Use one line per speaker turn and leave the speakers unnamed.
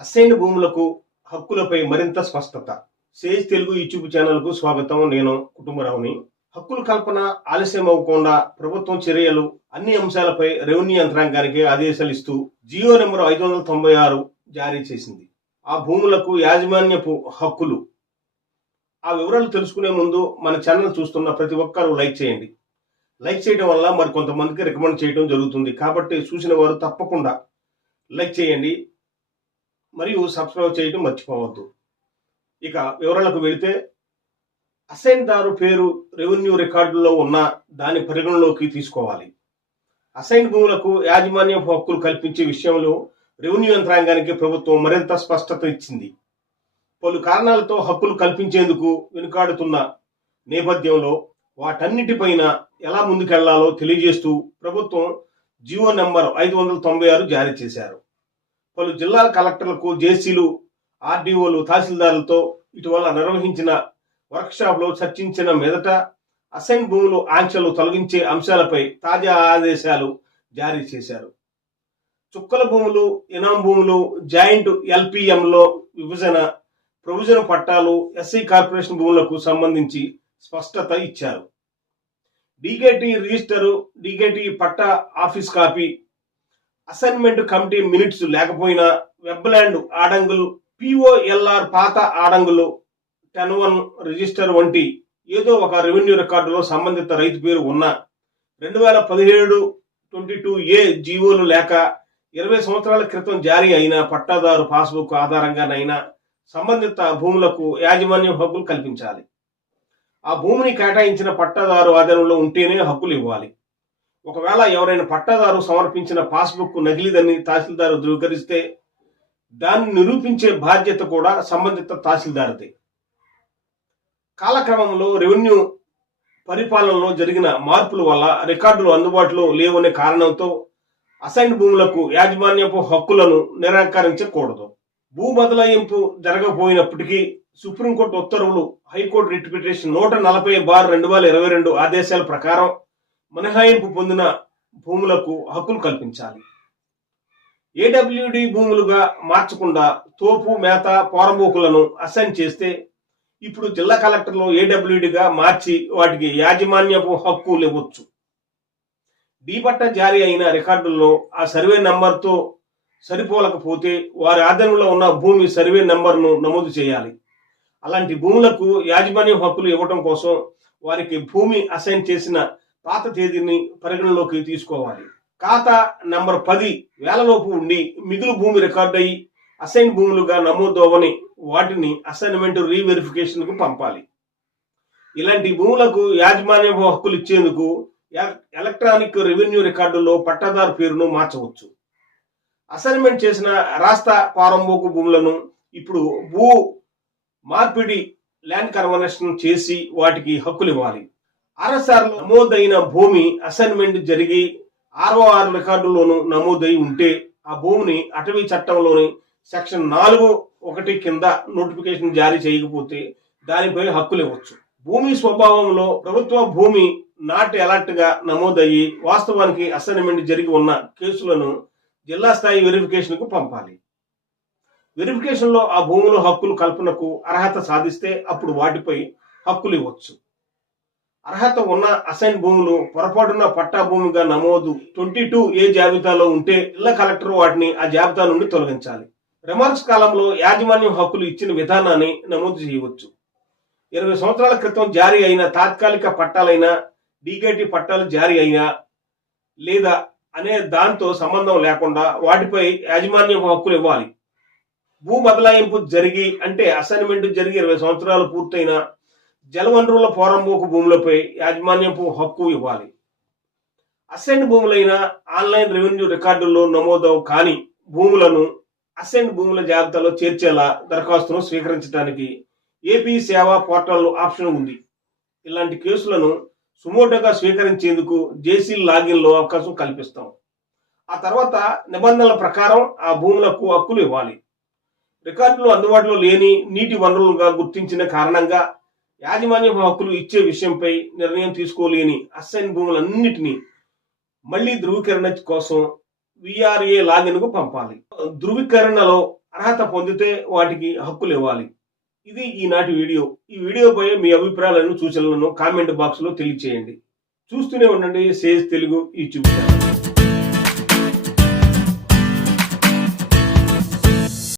Assign భూములకు హక్కులపై మరింత స్పష్టత. సేజ్ తెలుగు యూట్యూబ్ ఛానల్కు స్వాగతం. నేను కుటుంబరావుని. హక్కుల కల్పన ఆలస్యం అవ్వకుండా ప్రభుత్వం చర్యలు అన్ని అంశాలపై రెవెన్యూ యంత్రాంగానికి ఆదేశాలు ఇస్తూ జియో నెంబర్ ఐదు వందల తొంభై ఆరు జారీ చేసింది. ఆ భూములకు యాజమాన్యపు హక్కులు. ఆ వివరాలు తెలుసుకునే ముందు మన ఛానల్ చూస్తున్న ప్రతి ఒక్కరూ లైక్ చేయండి. లైక్ చేయడం వల్ల మరి కొంతమందికి రికమెండ్ చేయడం జరుగుతుంది. కాబట్టి చూసిన వారు తప్పకుండా లైక్ చేయండి. మరియు సబ్స్క్రైబ్ చేయడం మర్చిపోవద్దు. ఇక వివరాలకు వెళితే అసైన్దారు పేరు రెవెన్యూ రికార్డుల్లో ఉన్న దాని పరిగణలోకి తీసుకోవాలి. అసైన్ భూములకు యాజమాన్యం హక్కులు కల్పించే విషయంలో రెవెన్యూ యంత్రాంగానికి ప్రభుత్వం మరింత స్పష్టత ఇచ్చింది. పలు కారణాలతో హక్కులు కల్పించేందుకు వెనుకాడుతున్న నేపథ్యంలో వాటన్నిటిపైన ఎలా ముందుకెళ్ళాలో తెలియజేస్తూ ప్రభుత్వం జియో నెంబర్ ఐదు వందల తొంభై ఆరు జారీ చేశారు. పలు జిల్లాల కలెక్టర్లకు జేసీలు ఆర్డీఓలు తహసీల్దారులతో ఇటీవల నిర్వహించిన వర్క్షాప్లో చర్చించిన మీదట అసైన్ భూములు ఆంక్షలు తొలగించే అంశాలపై తాజా ఆదేశాలు జారీ చేశారు. చుక్కల భూములు ఇనాం భూములు జాయింట్ ఎల్పిఎంలో విభజన ప్రొవిజన్ పట్టాలు ఎస్సీ కార్పొరేషన్ భూములకు సంబంధించి స్పష్టత ఇచ్చారు. DKT register DKT patta office copy assignment committee minutes లేకపోయినా వెబ్ల్యాండ్ ఆడంగులు పిఓఎల్ఆర్ పాత ఆడంగులు టెన్ వన్ రిజిస్టర్ వంటి ఏదో ఒక రెవెన్యూ రికార్డులో సంబంధిత రైతు పేరు ఉన్న రెండు వేల పదిహేడు ట్వంటీ టూ ఏ జీవోలు లేక ఇరవై సంవత్సరాల క్రితం జారీ అయిన పట్టాదారు పాస్బుక్ ఆధారంగానైనా సంబంధిత భూములకు యాజమాన్యం హక్కులు కల్పించాలి. ఆ భూమిని కేటాయించిన పట్టాదారు ఆధీనంలో ఉంటేనే హక్కులు ఇవ్వాలి. ఒకవేళ ఎవరైనా పట్టాదారు సమర్పించిన పాస్బుక్ నకిలీదని తహసీల్దారు ధృవీకరిస్తే దాన్ని నిరూపించే బాధ్యత కూడా సంబంధిత తహసీల్దార్దే. కాలక్రమంలో రెవెన్యూ పరిపాలనలో జరిగిన మార్పుల వల్ల రికార్డులు అందుబాటులో లేవనే కారణంతో అసైన్ భూములకు యాజమాన్యపు హక్కులను నిరాకరించకూడదు. భూ బదలాయింపు జరగబోయినప్పటికీ సుప్రీంకోర్టు ఉత్తర్వులు హైకోర్టు రిట్ పిటిషన్ నూట నలభై బార్ రెండు వేల ఇరవై రెండు ఆదేశాల ప్రకారం మినహాయింపు పొందిన భూములకు హక్కులు కల్పించాలి. ఏడబ్ల్యూడి భూములుగా మార్చకుండా తోపు మేత పోరంబోకులను అసైన్ చేస్తే ఇప్పుడు జిల్లా కలెక్టర్లు ఏడబ్ల్యూడిగా మార్చి వాటికి యాజమాన్యపు హక్కులు ఇవ్వచ్చు డిపట్ట జారీ అయిన రికార్డుల్లో ఆ సర్వే నంబర్తో సరిపోలకపోతే వారి ఆధీనంలో ఉన్న భూమి సర్వే నంబర్ను నమోదు చేయాలి. అలాంటి భూములకు యాజమాన్యం హక్కులు ఇవ్వటం కోసం వారికి భూమి అసైన్ చేసిన పాత తేదీని పరిగణలోకి తీసుకోవాలి. ఖాతా నంబర్ పది వేలలోపు ఉండి మిగులు భూమి రికార్డు అసైన్ భూములుగా నమోదవని వాటిని అసైన్మెంట్ రీవెరిఫికేషన్కు పంపాలి. ఇలాంటి భూములకు యాజమాన్య హక్కులు ఇచ్చేందుకు ఎలక్ట్రానిక్ రెవెన్యూ రికార్డులో పట్టాదారు పేరును మార్చవచ్చు. అసైన్మెంట్ చేసిన రాస్తా పారంబోకు భూములను ఇప్పుడు భూ మార్పిడి ల్యాండ్ కన్వర్నేషన్ చేసి వాటికి హక్కులు ఇవ్వాలి ఆర్ఎస్ఆర్ నమోదైన భూమి అసైన్మెంట్ జరిగి ఆర్ఓఆర్ రికార్డులోను నమోదై ఉంటే ఆ భూమిని అటవీ చట్టంలోని సెక్షన్ నాలుగు ఒకటి కింద నోటిఫికేషన్ జారీ చేయకపోతే దానిపై హక్కులు ఇవ్వచ్చు. భూమి స్వభావంలో ప్రభుత్వ భూమి నాట్ అలర్ట్గా నమోదయ్యి వాస్తవానికి అసైన్మెంట్ జరిగి ఉన్న కేసులను జిల్లా స్థాయి వెరిఫికేషన్కు పంపాలి. వెరిఫికేషన్లో ఆ భూముల హక్కులు కల్పనకు అర్హత సాధిస్తే అప్పుడు వాటిపై హక్కులు ఇవ్వచ్చు. అర్హత ఉన్న అసైన్ భూములు పొరపాటున పట్టా భూమిగా నమోదు ట్వంటీ టూ ఏ జాబితాలో ఉంటే ఇళ్ళ కలెక్టర్ వాటిని ఆ జాబితా నుండి తొలగించాలి. రిమార్క్స్ కాలంలో యాజమాన్యం హక్కులు ఇచ్చిన విధానాన్ని నమోదు చేయవచ్చు. ఇరవై సంవత్సరాల క్రితం జారీ అయిన తాత్కాలిక పట్టాలైనా డీకేటీ పట్టాలు జారీ అయినా లేదా అనే దాంతో సంబంధం లేకుండా వాటిపై యాజమాన్యం హక్కులు ఇవ్వాలి. భూ బదలాయింపు జరిగి అంటే అసైన్మెంట్ జరిగి ఇరవై సంవత్సరాలు పూర్తయిన జలవనరుల పోరంబోకు భూములపై యాజమాన్యపు హక్కు ఇవ్వాలి. అసెంట్ భూములైన ఆన్లైన్ రెవెన్యూ రికార్డుల్లో నమోదు కాని భూములను అసెంట్ భూముల జాబితాలో చేర్చేలా దరఖాస్తును స్వీకరించడానికి ఏపీ సేవా పోర్టల్ ఆప్షన్ ఉంది. ఇలాంటి కేసులను సుమోటోగా స్వీకరించేందుకు జేసీ లాగిన్లో అవకాశం కల్పిస్తాం. ఆ తర్వాత నిబంధనల ప్రకారం ఆ భూములకు హక్కులు ఇవ్వాలి. రికార్డులు అందుబాటులో లేని నీటి వనరులుగా గుర్తించిన కారణంగా యాజమాన్య హక్కులు ఇచ్చే విషయంపై నిర్ణయం తీసుకోలేని అసైన్ భూములన్నిటినీ మళ్ళీ ధృవీకరణ కోసం విఆర్ఏ లాగిన్కు పంపాలి. ధృవీకరణలో అర్హత పొందితే వాటికి హక్కులు ఇవ్వాలి. ఇది ఈనాటి వీడియో. ఈ వీడియోపై మీ అభిప్రాయాలను సూచనలను కామెంట్ బాక్స్లో తెలియచేయండి. చూస్తూనే ఉండండి. Sage Telugu YouTube channel.